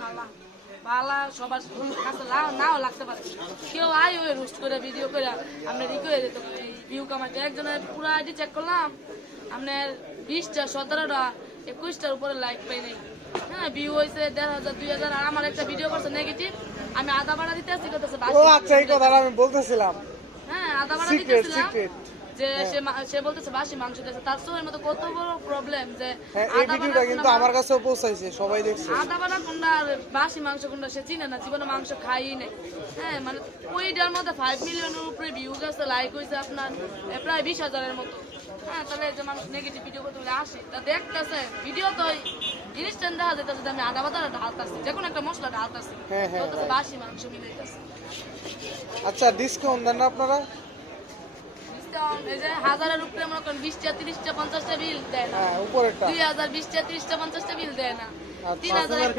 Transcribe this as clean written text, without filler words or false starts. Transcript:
ভালা ভালা সবার কাছে নাও লাগতে পারে, কেউ আয় ওই রোস্ট করে ভিডিও করে আপনার ই করে দিত ভিউ কামাইতে। একজনের পুরো আইডি চেক করলাম, আপনার 20টা 17টা 21টার উপরে লাইক পাই নাই। হ্যাঁ, ভিউ হয়েছে 1,500 2,000। আর আমার একটা ভিডিও করছে নেগেটিভ, আমি আদা বাড়া দিতে আসছি, করতেছে ও আচ্ছা, এই কথাটা আমি বলতেছিলাম। হ্যাঁ, আদা বাড়া সিক্রেট দিতেছিলাম সিক্রেট। যে সে বলতেছে বাসি মাংস দিতেছে। তার সময়ের মতো কত বড় প্রবলেম যে হ্যাঁ, এই ভিডিওটা কিন্তু আমার কাছেও পৌঁছাইছে, সবাই দেখছে। আদা বাটা কোনটা আর বাসি মাংস কোনটা সে চিনে না, জীবনে মাংস খাই নাই। হ্যাঁ, মানে ওইটার মধ্যে 5 মিলিয়নের উপরে ভিউ গেছে, লাইক হয়েছে আপনার প্রায় 20,000-এর মতো। হ্যাঁ, তাহলে যে মানুষ নেগেটিভ ভিডিও করতে বলে আসে তা দেখতেছে ভিডিও তো ইনস্ট্যান্ট দেখা যেতেছে যে আমি আদা বাটা ঢালতেছি, যে কোনো একটা মশলা ঢালতেছি, বলতেছে বাসি মাংস মিলাইতেছে। আচ্ছা, ডিসকাউন্ট দেন না আপনারা? এই যে 1000-এর উপরে মনে করেন 20টা 30টা 50টা বিল দেয় না, হ্যাঁ, উপরেরটা 2000 20টা 30টা 50টা বিল দেয় না, আচ্ছা। 3000